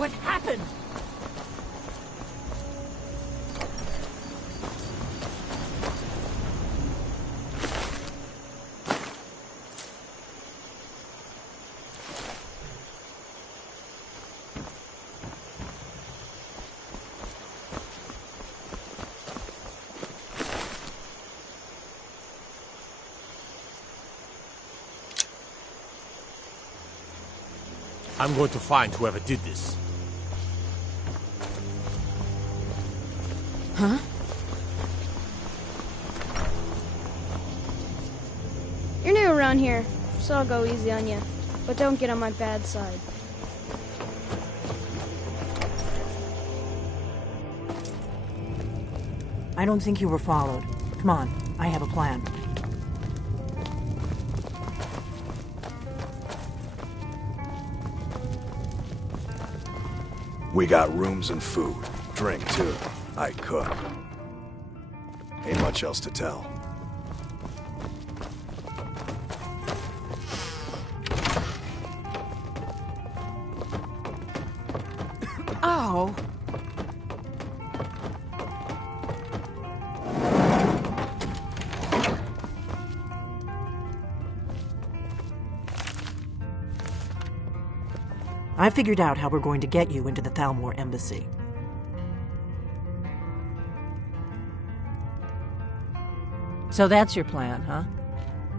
What happened? I'm going to find whoever did this. Huh? You're new around here, so I'll go easy on you. But don't get on my bad side. I don't think you were followed. Come on, I have a plan. We got rooms and food. Drink, too. I cook. Ain't much else to tell. Oh! I figured out how we're going to get you into the Thalmor embassy. So that's your plan, huh?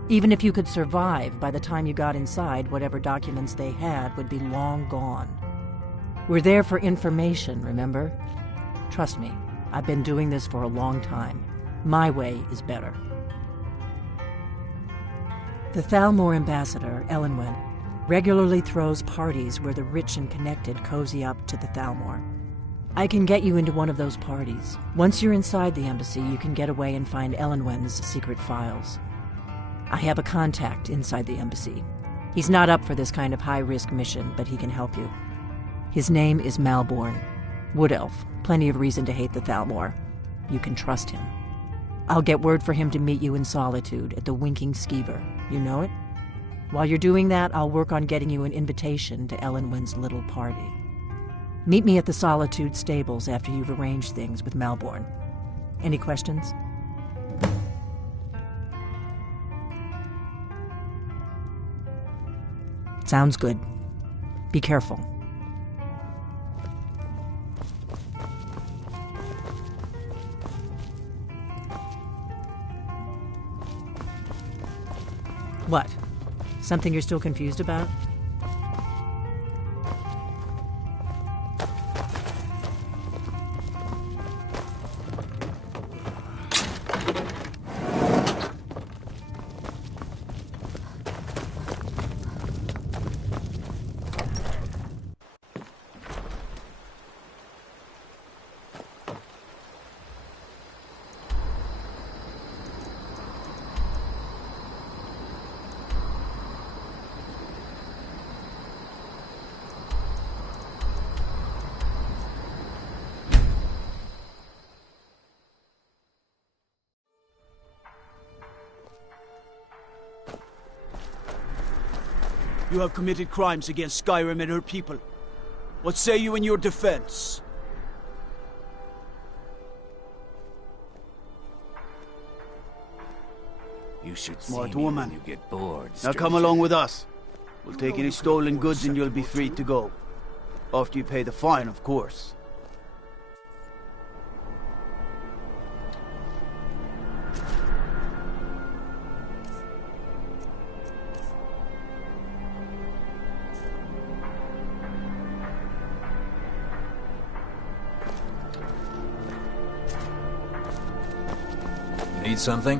Even if you could survive, by the time you got inside, whatever documents they had would be long gone. We're there for information, remember? Trust me, I've been doing this for a long time. My way is better. The Thalmor ambassador, Elenwen, regularly throws parties where the rich and connected cozy up to the Thalmor. I can get you into one of those parties. Once you're inside the embassy, you can get away and find Elenwen's secret files. I have a contact inside the embassy. He's not up for this kind of high-risk mission, but he can help you. His name is Malborn. Wood Elf. Plenty of reason to hate the Thalmor. You can trust him. I'll get word for him to meet you in Solitude at the Winking Skeever. You know it? While you're doing that, I'll work on getting you an invitation to Elenwen's little party. Meet me at the Solitude stables after you've arranged things with Malborn. Any questions? Sounds good. Be careful. What? Something you're still confused about? You have committed crimes against Skyrim and her people. What say you in your defense? You should see Smart me woman. when you get bored. Now come along with us. We'll take any stolen goods and you'll be free to go. After you pay the fine, of course. Need something?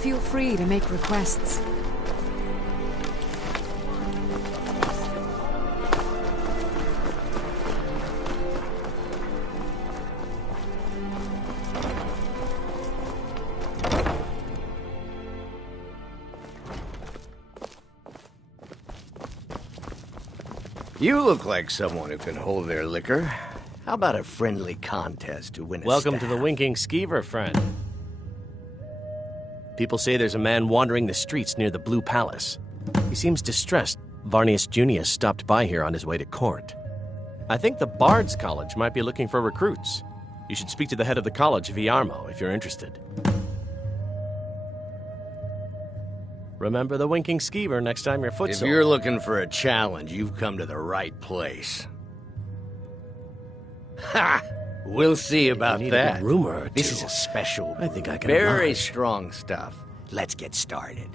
Feel free to make requests. You look like someone who can hold their liquor. How about a friendly contest to win a Welcome to the staff? Winking Skeever, friend. People say there's a man wandering the streets near the Blue Palace. He seems distressed. Varnius Junius stopped by here on his way to court. I think the Bard's College might be looking for recruits. You should speak to the head of the college, Viarmo, if you're interested. Remember the Winking Skeever next time your foot's If sore. you're looking for a challenge, you've come to the right place. Ha! We'll see about need a that. good rumor or This two. is a special. I think I can Very oblige. strong stuff. Let's get started.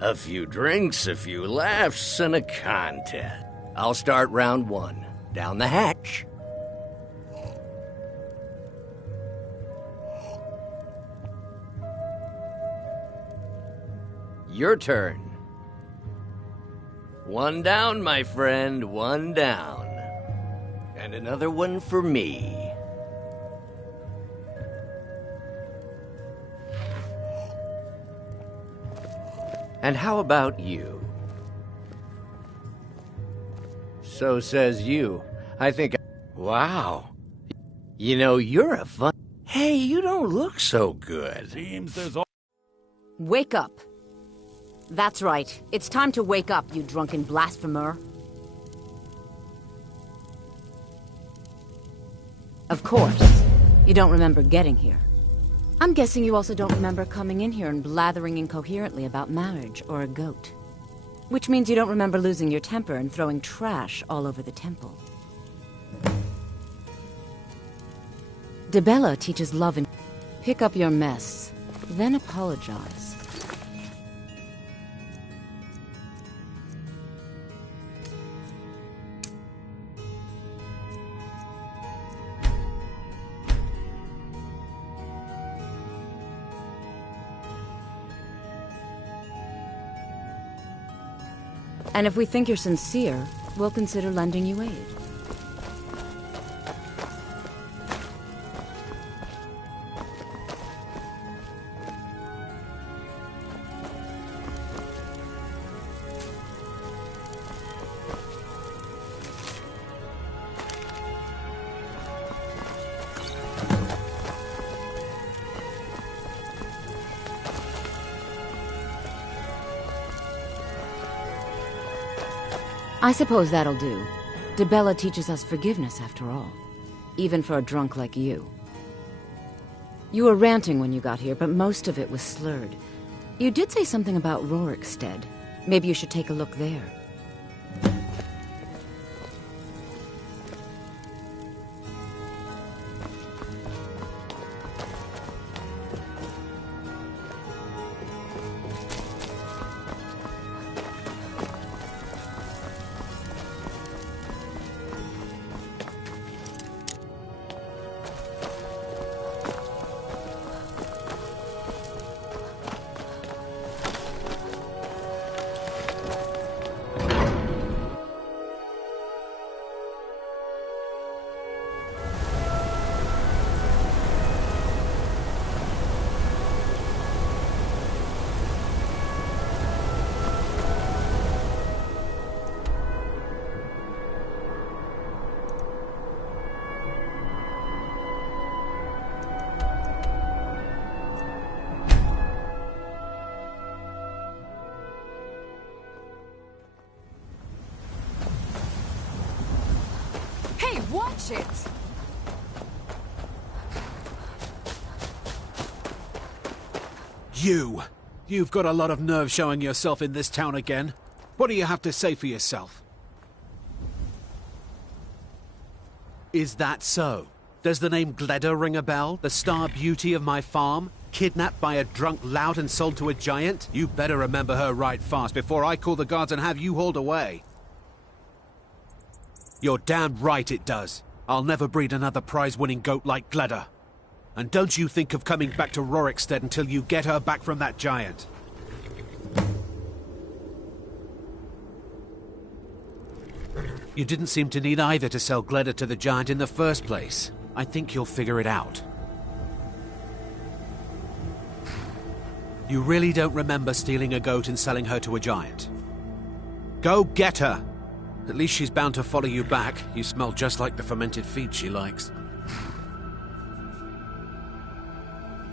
A few drinks, a few laughs, and a contest. I'll start round one. Down the hatch. Your turn. One down, my friend, one down. And another one for me. And how about you? So says you. I think... Wow. You know, you're a fun... Hey, you don't look so good. Seems there's Wake up. That's right. It's time to wake up, you drunken blasphemer. Of course. You don't remember getting here. I'm guessing you also don't remember coming in here and blathering incoherently about marriage or a goat. Which means you don't remember losing your temper and throwing trash all over the temple. Dibella teaches love and... Pick up your mess, then apologize. And if we think you're sincere, we'll consider lending you aid. I suppose that'll do. Dibella teaches us forgiveness, after all. Even for a drunk like you. You were ranting when you got here, but most of it was slurred. You did say something about Rorikstead. Maybe you should take a look there. Hey, watch it! You've got a lot of nerve showing yourself in this town again. What do you have to say for yourself? Is that so? Does the name Gleda ring a bell? The star beauty of my farm? Kidnapped by a drunk lout and sold to a giant? You better remember her right fast before I call the guards and have you hauled away. You're damn right it does. I'll never breed another prize-winning goat like Gleda. And don't you think of coming back to Rorikstead until you get her back from that giant. You didn't seem to need either to sell Gleda to the giant in the first place. I think you'll figure it out. You really don't remember stealing a goat and selling her to a giant? Go get her! At least she's bound to follow you back. You smell just like the fermented feed she likes.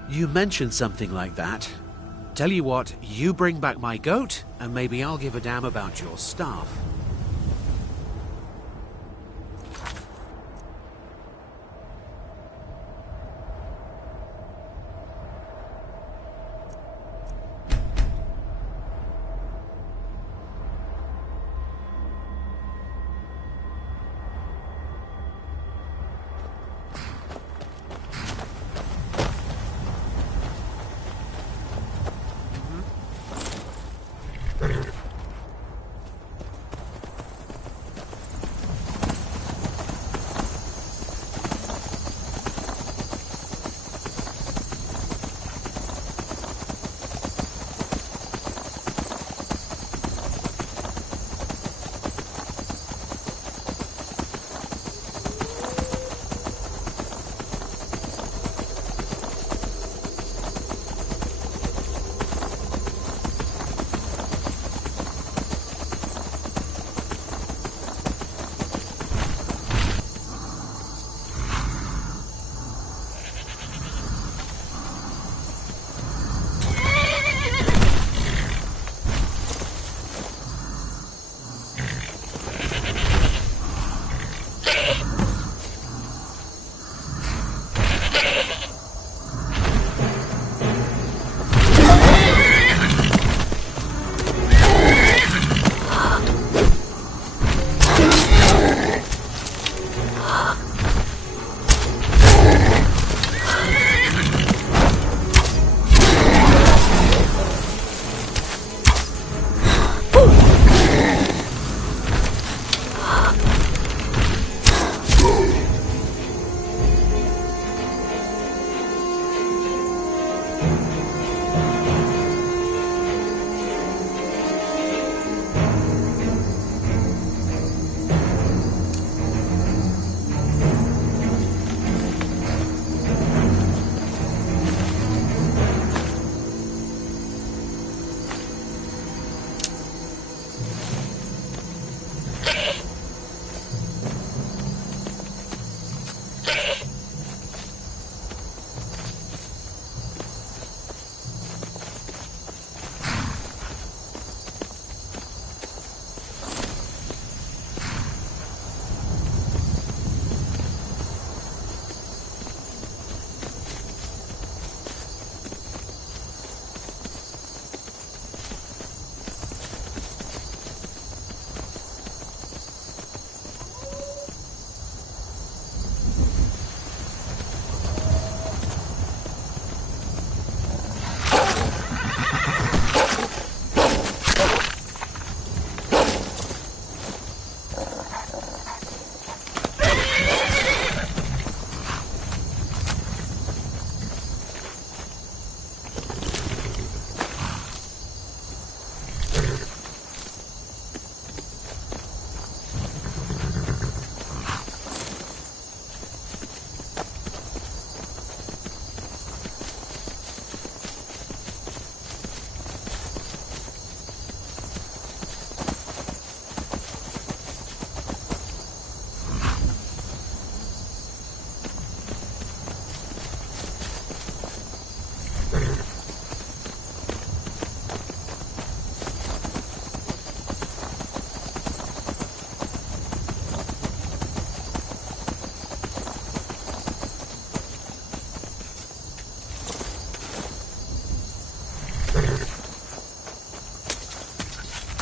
You mentioned something like that. Tell you what, you bring back my goat, and maybe I'll give a damn about your staff.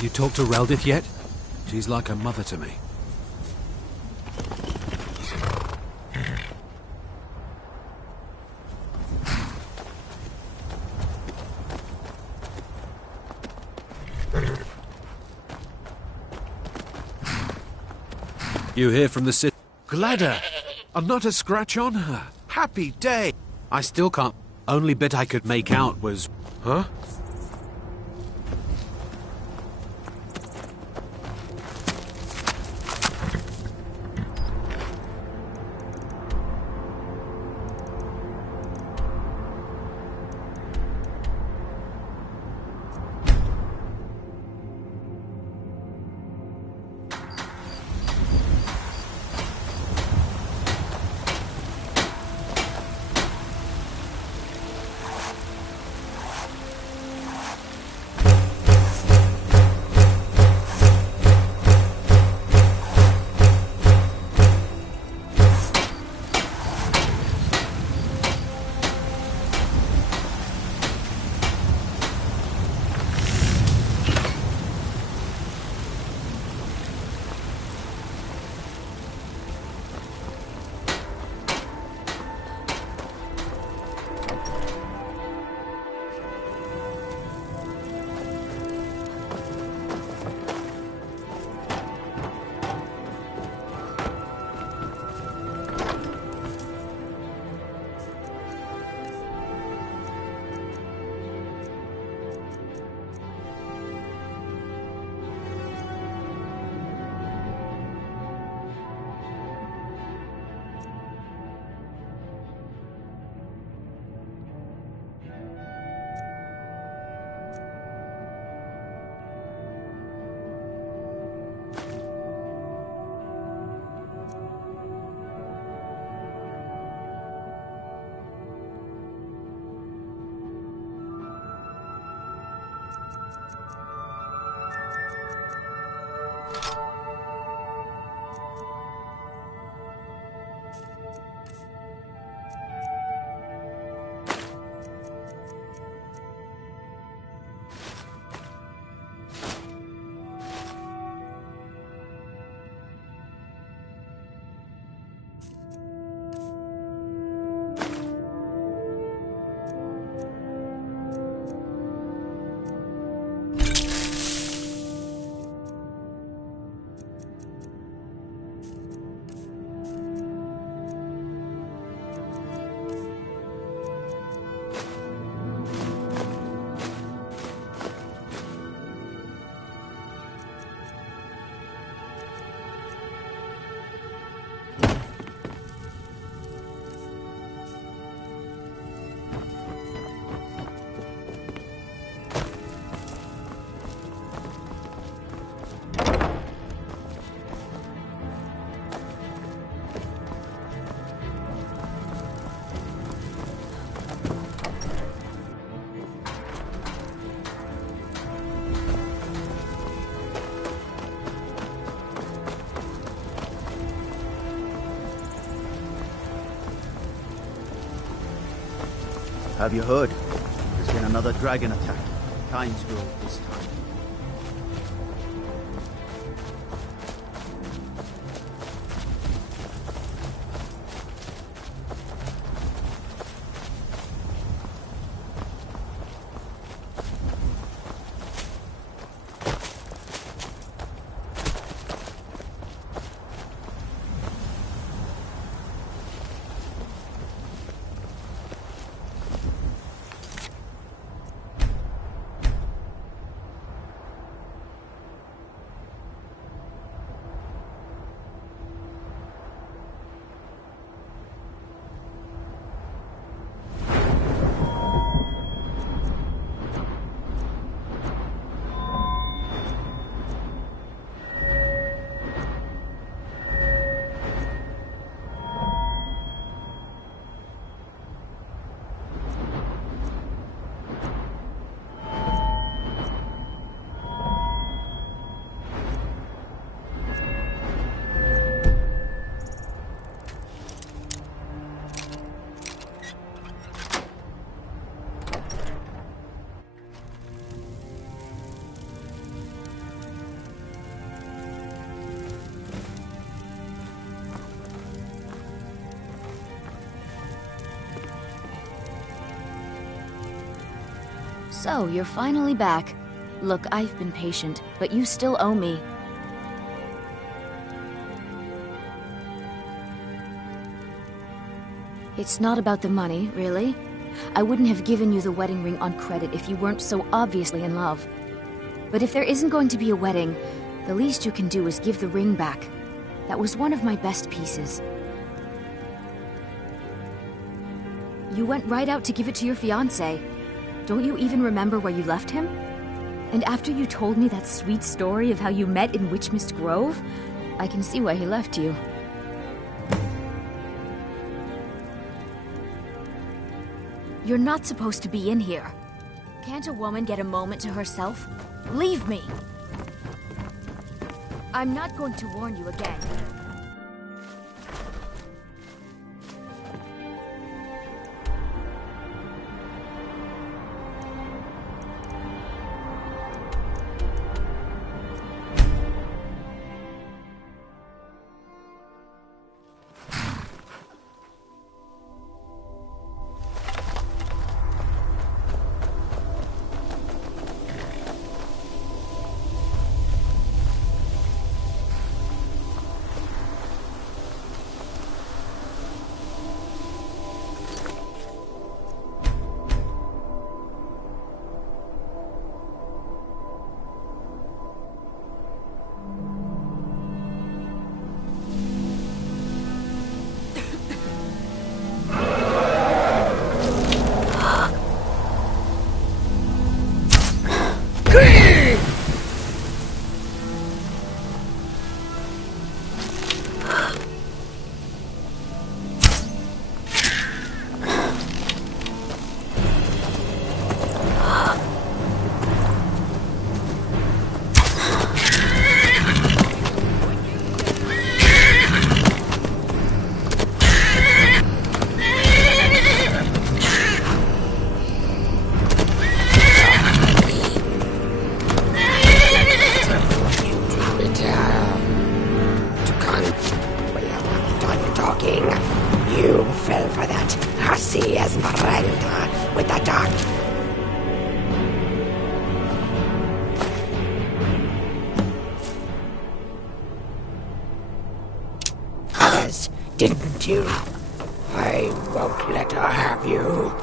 You talked to Reldith yet? She's like a mother to me. You hear from the city? Gladder! And not a scratch on her. Happy day! I still can't. Only bit I could make out was... Huh? Have you heard? There's been another dragon attack. Kyne's Grove this time. So, you're finally back. Look, I've been patient, but you still owe me. It's not about the money, really. I wouldn't have given you the wedding ring on credit if you weren't so obviously in love. But if there isn't going to be a wedding, the least you can do is give the ring back. That was one of my best pieces. You went right out to give it to your fiancé. Don't you even remember where you left him? And after you told me that sweet story of how you met in Witchmist Grove, I can see why he left you. You're not supposed to be in here. Can't a woman get a moment to herself? Leave me! I'm not going to warn you again. You fell for that hussy Esmeralda with the dark. Others, didn't you? I won't let her have you.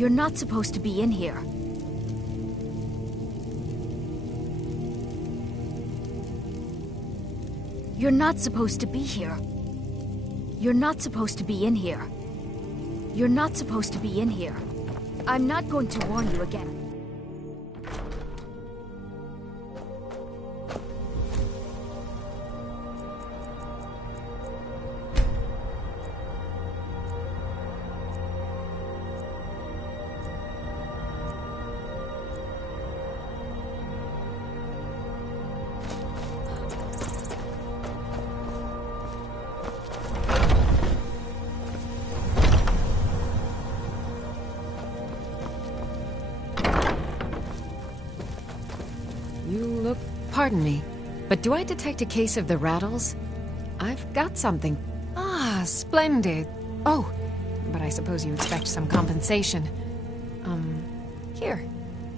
You're not supposed to be in here. You're not supposed to be here. You're not supposed to be in here. You're not supposed to be in here. I'm not going to warn you again. Pardon me, but do I detect a case of the rattles? I've got something. Ah, splendid. Oh, but I suppose you expect some compensation. Here.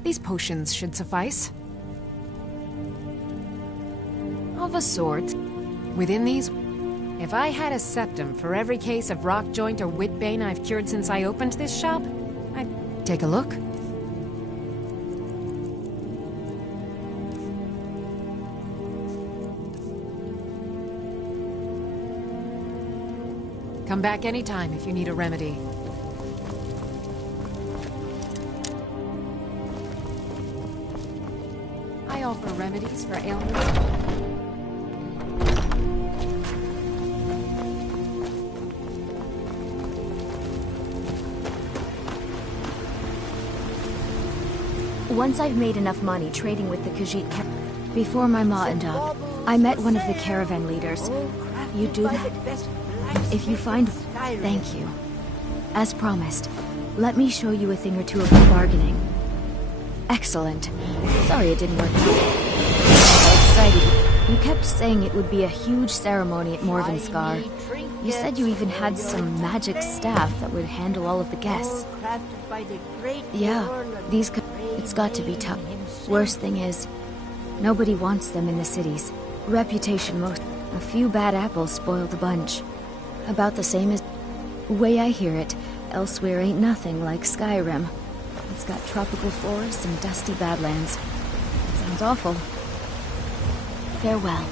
These potions should suffice. Of a sort. Within these, if I had a septum for every case of rock joint or witbane I've cured since I opened this shop, I'd take a look. Come back anytime if you need a remedy. I offer remedies for ailments. Once I've made enough money trading with the Khajiit before my ma and Doug, I met one of the caravan leaders. You do that? If you find... Thank you. As promised, let me show you a thing or two about bargaining. Excellent. Sorry it didn't work out. How exciting. You kept saying it would be a huge ceremony at Morvenskar. You said you even had some magic staff that would handle all of the guests. Yeah, it's got to be tough. Worst thing is, nobody wants them in the cities. Reputation most... A few bad apples spoiled the bunch. About the same as... Way I hear it, elsewhere ain't nothing like Skyrim. It's got tropical forests and dusty badlands. It sounds awful. Farewell.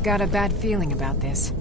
I've got a bad feeling about this.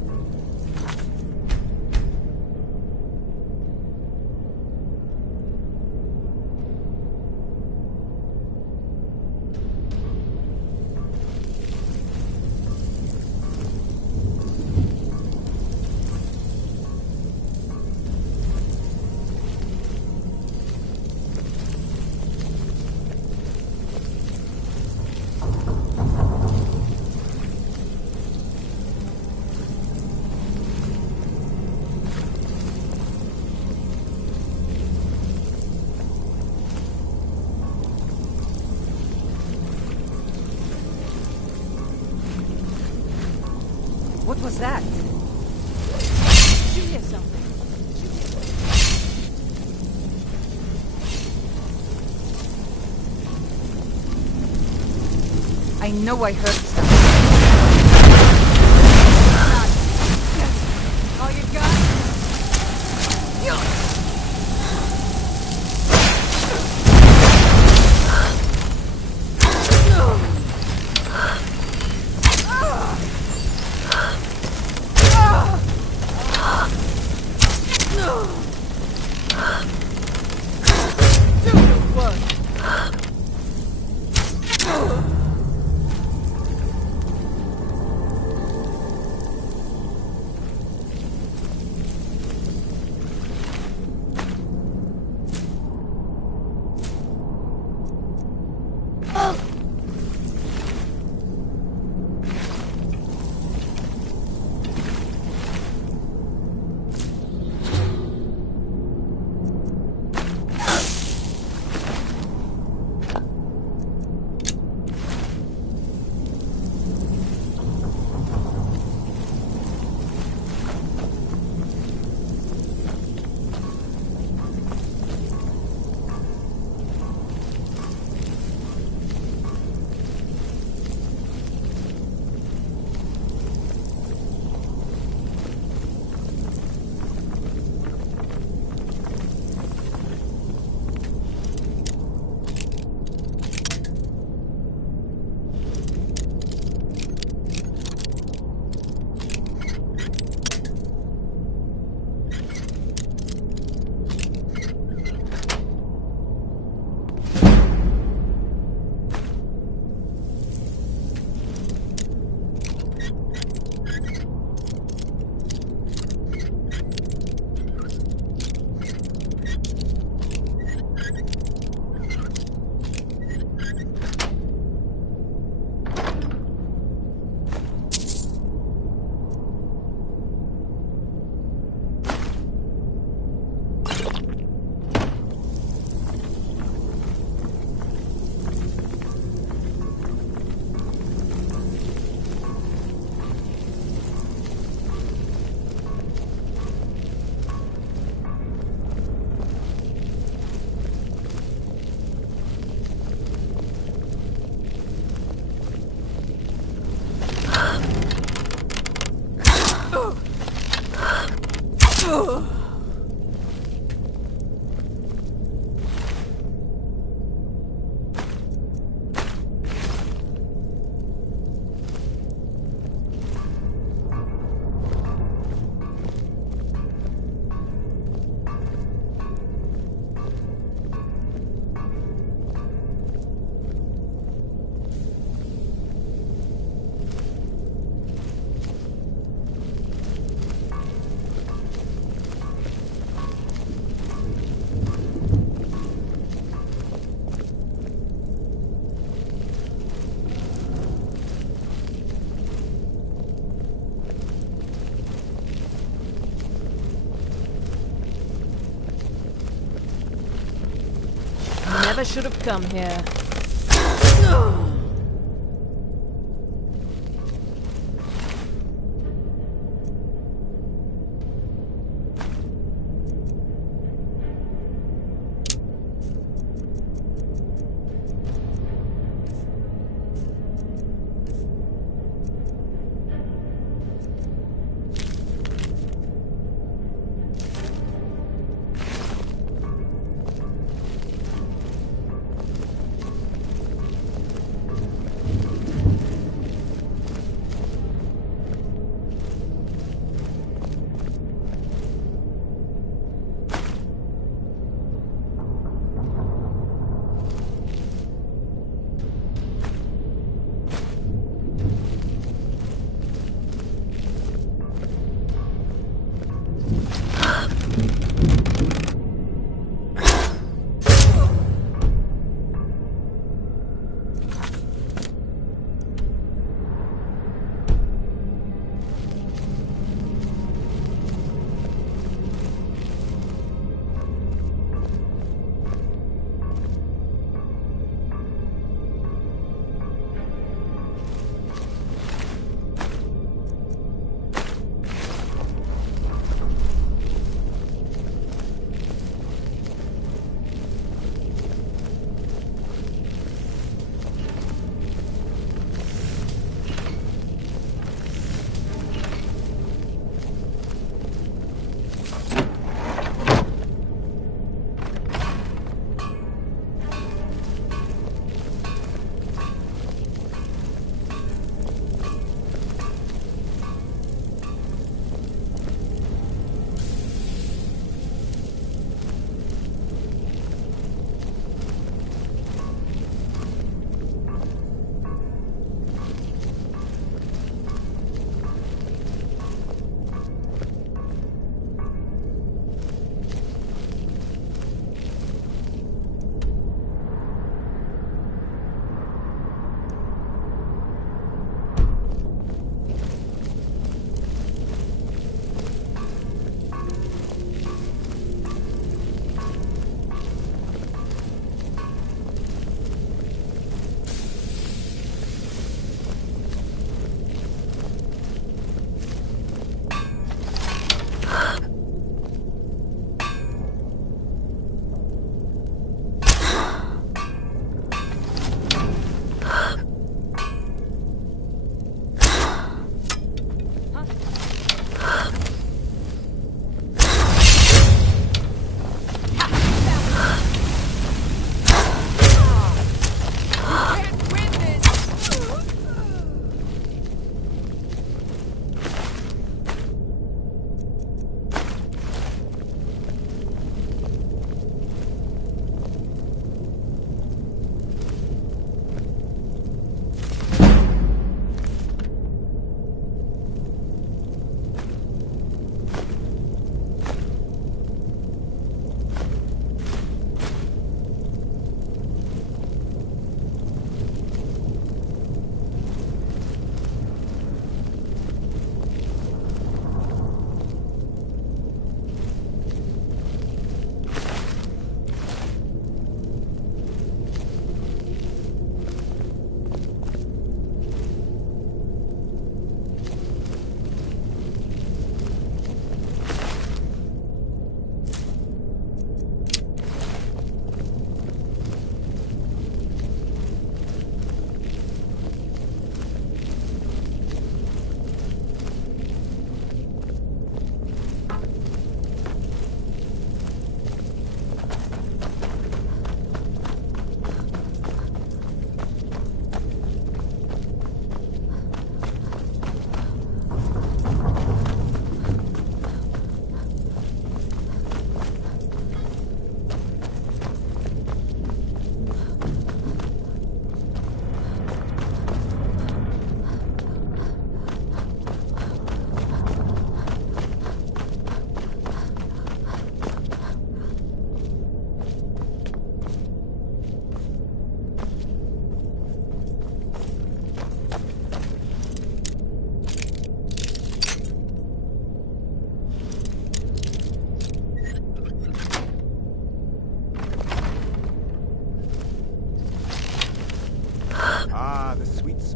What was that? Julia something. I know I heard something. All you got? Never should have come here.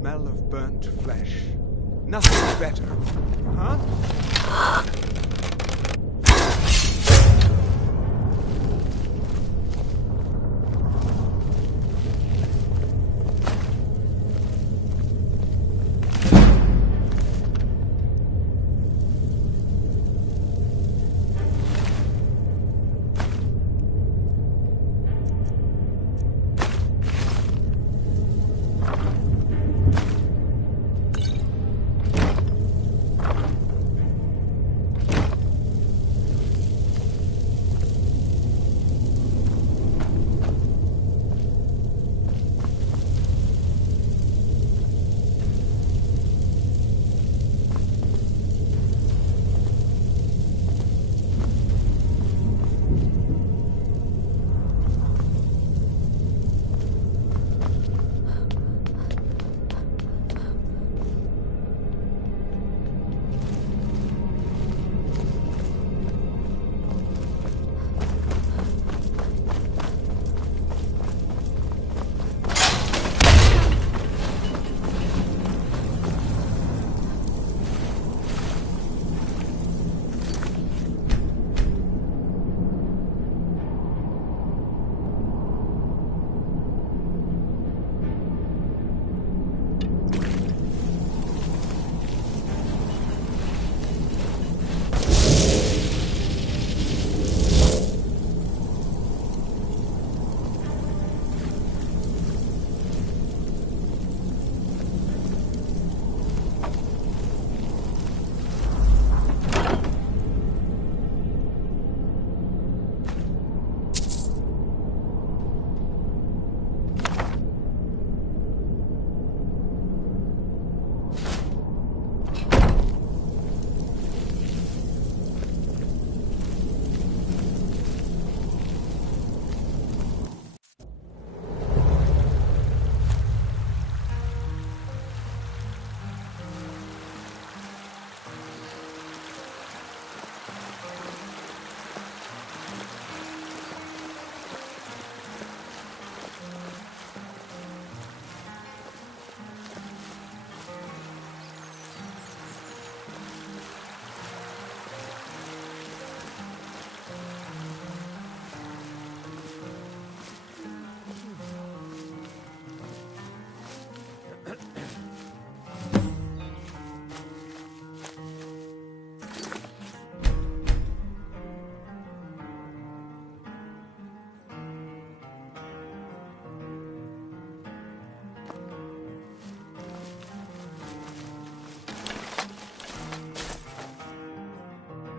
smell of burnt flesh. Nothing better, huh?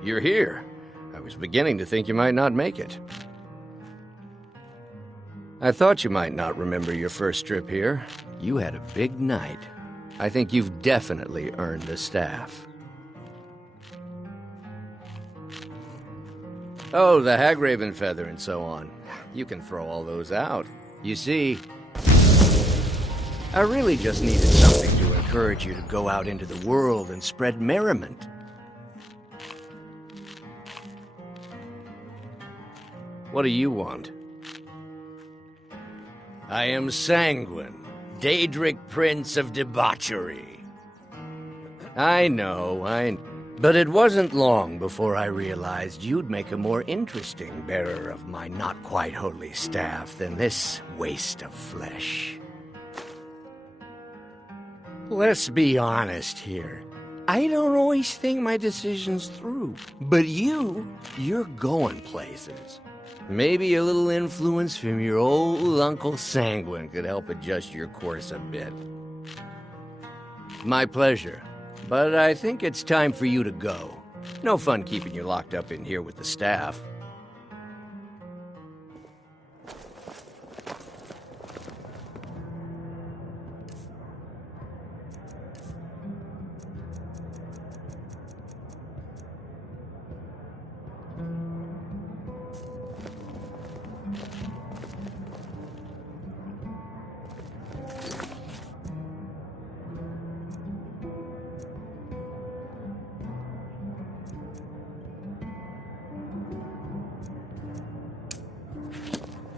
You're here. I was beginning to think you might not make it. I thought you might not remember your first trip here. You had a big night. I think you've definitely earned the staff. Oh, the Hagraven feather and so on. You can throw all those out. You see, I really just needed something to encourage you to go out into the world and spread merriment. What do you want? I am Sanguine, Daedric Prince of Debauchery. I know. But it wasn't long before I realized you'd make a more interesting bearer of my not-quite-holy staff than this waste of flesh. Let's be honest here. I don't always think my decisions through. But you're going places. Maybe a little influence from your old Uncle Sanguine could help adjust your course a bit. My pleasure. But I think it's time for you to go. No fun keeping you locked up in here with the staff.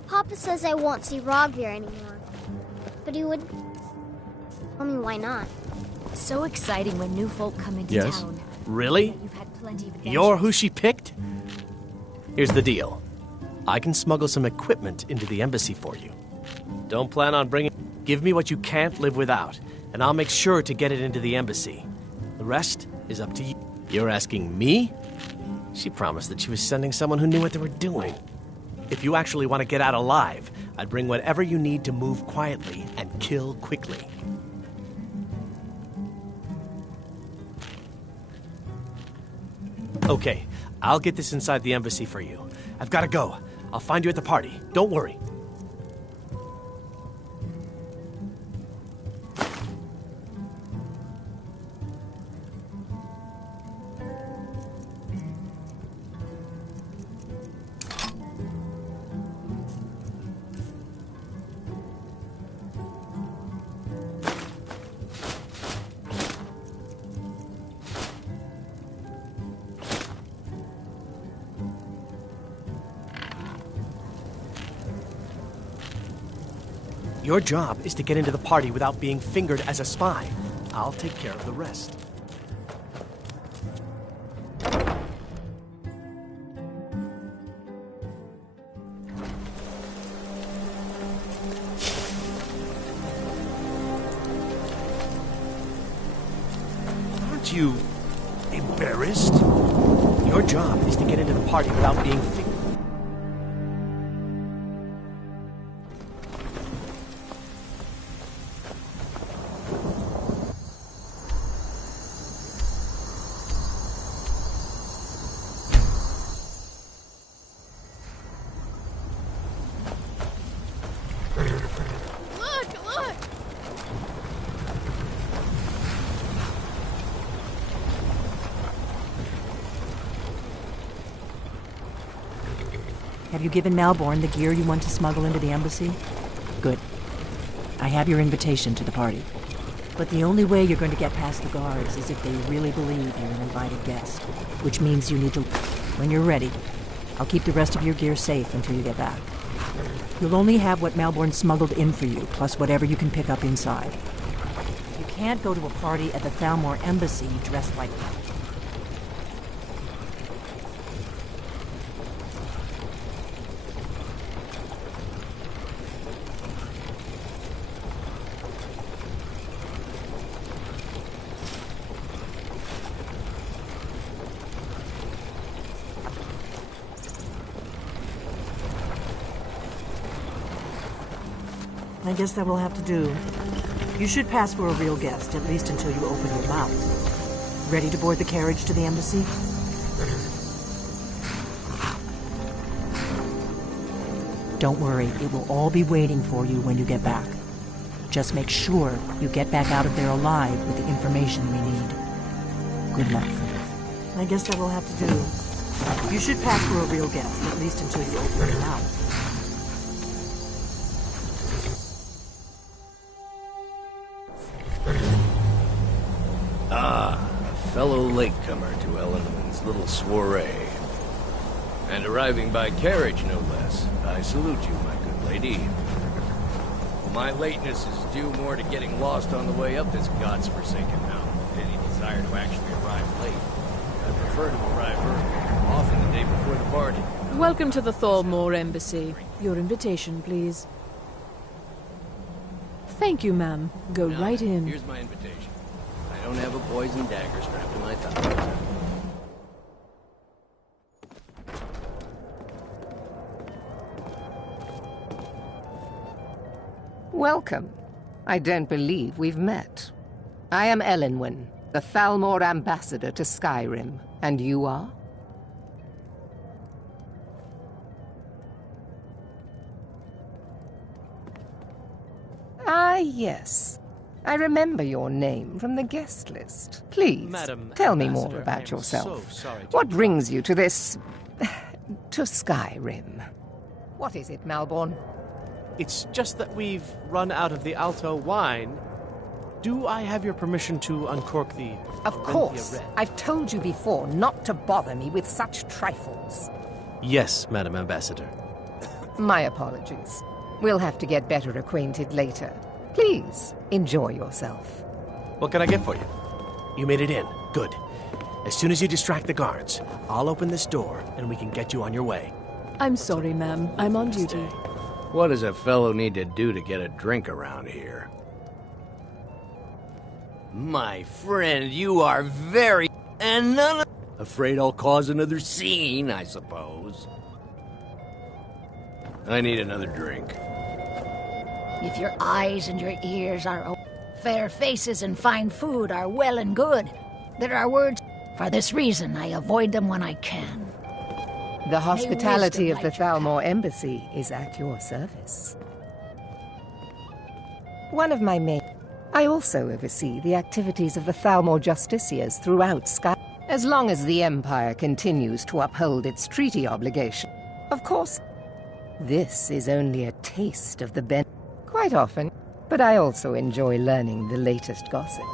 Papa says I won't see Rogvir anymore. But he would... Tell me why not. So exciting when new folk come into Yes? town. Really? You've had plenty of adventures. You're who she picked? Here's the deal. I can smuggle some equipment into the embassy for you. Don't plan on bringing... Give me what you can't live without, and I'll make sure to get it into the embassy. The rest is up to you. You're asking me? She promised that she was sending someone who knew what they were doing. If you actually want to get out alive, I'd bring whatever you need to move quietly and kill quickly. Okay, I'll get this inside the embassy for you. I've got to go. I'll find you at the party. Don't worry. Your job is to get into the party without being fingered as a spy. I'll take care of the rest. Aren't you embarrassed? Your job is to get into the party without being fingered. Have you given Malborn the gear you want to smuggle into the embassy? Good. I have your invitation to the party. But the only way you're going to get past the guards is if they really believe you're an invited guest. Which means you need to... When you're ready, I'll keep the rest of your gear safe until you get back. You'll only have what Malborn smuggled in for you, plus whatever you can pick up inside. You can't go to a party at the Thalmor embassy dressed like that. I guess that will have to do. You should pass for a real guest, at least until you open your mouth. Ready to board the carriage to the embassy? Don't worry, it will all be waiting for you when you get back. Just make sure you get back out of there alive with the information we need. Good luck. I guess that will have to do. You should pass for a real guest, at least until you open your mouth. Fellow latecomer to Ellenman's little soiree. And arriving by carriage, no less. I salute you, my good lady. My lateness is due more to getting lost on the way up this god's-forsaken mountain than any desire to actually arrive late. I prefer to arrive early, often the day before the party. Welcome to the Thalmor Embassy. Your invitation, please. Thank you, ma'am. Go right in. Here's my invitation. I don't have a poison dagger strapped to my thigh. Welcome. I don't believe we've met. I am Elenwen, the Thalmor ambassador to Skyrim. And you are? Ah, yes. I remember your name from the guest list. Please, Madam tell me Ambassador, more I about am yourself. so sorry to What brings you to this... to Skyrim? What is it, Malborn? It's just that we've run out of the Alto wine. Do I have your permission to uncork the... Of Orinthia course. Red? I've told you before not to bother me with such trifles. Yes, Madam Ambassador. My apologies. We'll have to get better acquainted later. Please, enjoy yourself. What can I get for you? You made it in. Good. As soon as you distract the guards, I'll open this door and we can get you on your way. I'm sorry, ma'am. I'm on duty. What does a fellow need to do to get a drink around here? My friend, you are very... and none of... Afraid I'll cause another scene, I suppose. I need another drink. If your eyes and your ears are open, fair faces and fine food are well and good. There are words. For this reason, I avoid them when I can. The hospitality of the wisdom light Thalmor Embassy is at your service. One of my main... I also oversee the activities of the Thalmor Justiciars throughout Skyrim, as long as the Empire continues to uphold its treaty obligation. Of course, this is only a taste of the quite often, but I also enjoy learning the latest gossip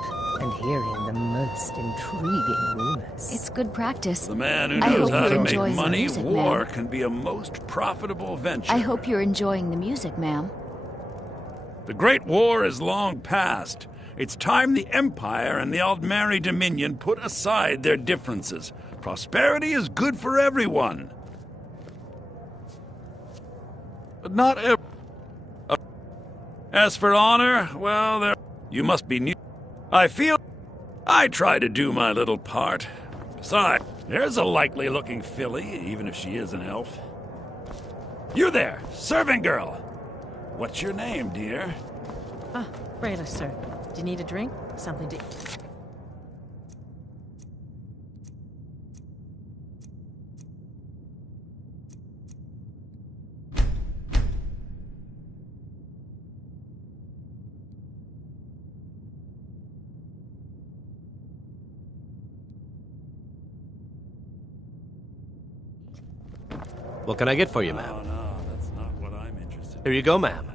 and hearing the most intriguing rumors. It's good practice. The man who I knows hope how to you're make enjoying the money, music, war ma'am. can be a most profitable venture. I hope you're enjoying the music, ma'am. The Great War is long past. It's time the Empire and the Aldmeri Dominion put aside their differences. Prosperity is good for everyone. But not every... As for honor, well, there... You must be new. I feel... I try to do my little part. Besides, there's a likely-looking filly, even if she is an elf. You there, servant girl! What's your name, dear? Ah, Rayla, sir. Do you need a drink? Something to... What can I get for you, ma'am? Oh, no, that's not what I'm interested in. Here you go, ma'am.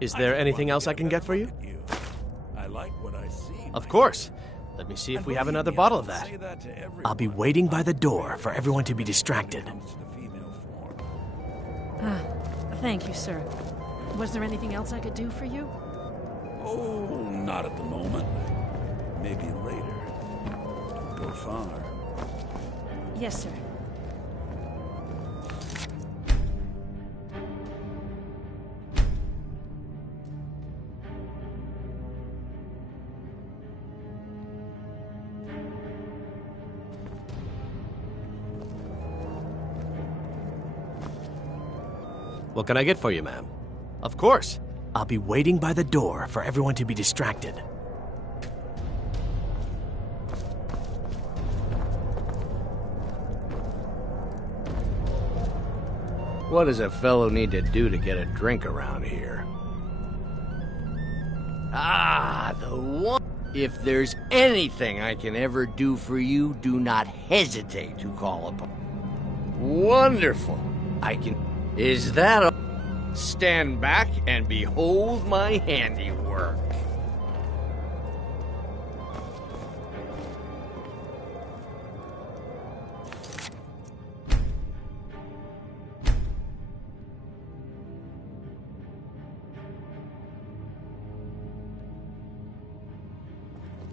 Is there anything else I can get for you? I like what I see. Of course. Let me see if we have another bottle of that. I'll be waiting by the door for everyone to be distracted. Ah, thank you, sir. Was there anything else I could do for you? Oh, not at the moment. Maybe later. Go far. Yes, sir. What can I get for you, ma'am? Of course. I'll be waiting by the door for everyone to be distracted. What does a fellow need to do to get a drink around here? Ah, the one... If there's anything I can ever do for you, do not hesitate to call upon. Wonderful. I can... Is that a... Stand back and behold my handiwork.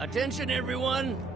Attention, everyone!